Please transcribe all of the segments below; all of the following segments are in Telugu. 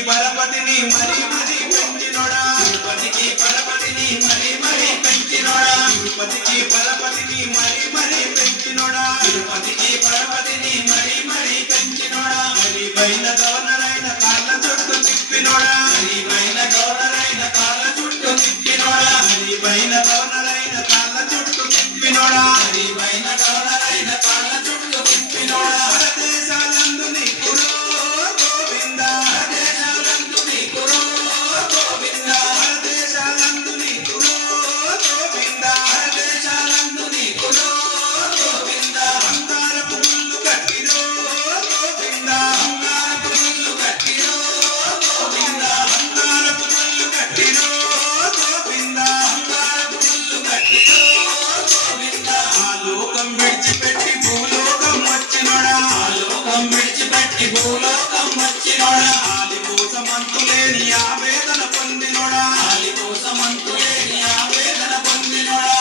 పరపతిని మరి మరి పెంచినోడా తిరుపతికి పరపతిని మరి మరి పెంచినోడా తిరుపతికి పరపతిని మరి మరి పెంచినోడా తిరుపతికి పరపతిని మరి మరి పెంచినోడా గరీబైన గవర్నరైన కాళ్ళ చుట్టూ తిప్పినోడా గరీబైన గవర్నరైన కాళ్ళ చుట్టూ తిప్పినోడా గరీబైన గవర్నరైన కాళ్ళ చుట్టూ తిప్పినోడా గరీబైన గవర్నరైన కాళ్ళ చుట్టూ తిప్పినోడా దేశాలందు నీకు గోవిందా దేశాలందు నీకు గోవిందా దేశాలందు నీకు గోవిందా దేశాలందు నీకు గోవిందా అంగారపు గుళ్ళు కట్టిరో గోవిందా అంగారపు గుళ్ళు కట్టిరో గోవిందా అంగారపు గుళ్ళు కట్టిరో గోవిందా అంగారపు గుళ్ళు కట్టిరో గోవిందా ఆ లోకం విడిచిపెట్టి భూలోకం వచ్చినోడా ఆ లోకం విడిచిపెట్టి భూలోకం వచ్చినోడా ఆలి కోసం అంతులేని ఆవేదన పొందినోడా ఆలి కోసం అంతులేని ఆవేదన పొందినోడా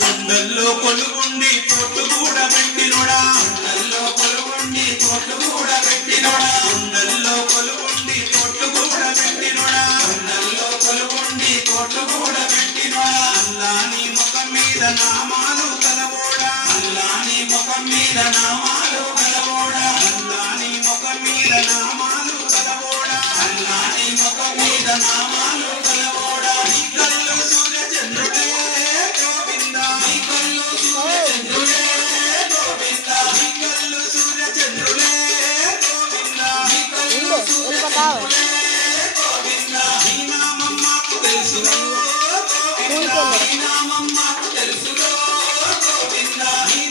కొండల్లో కొలుగుండి తోట్లు కూడా పెట్టినోడా కొండల్లో కొలుగుండి తోట్లు కూడా పెట్టినోడా కొండల్లో కొలుగుండి తోట్లు కూడా పెట్టినోడా కొండల్లో కొలుగుండి తోట్లు కూడా పెట్టినోడా అల్లాని ముఖం మీద నామాలు కలవోడా అల్లాని ముఖం మీద నామాలు కలవోడా అల్లాని ముఖం మీద నామాలు కలవోడా అల్లాని ముఖం మీద నామాలు కలవోడా నీ కళ్ళు సూర్య చంద్రుడే గోవిందా నీ కళ్ళు సూర్య చంద్రుడే గోవిందా నీ కళ్ళు సూర్య చంద్రుడే గోవిందా నీ కళ్ళు సూర్య చంద్రుడే గోవిందా నీ నామం మాకు తెలుసు గోవిందా నీ నామం మాకు తెలుసు గోవిందా నీ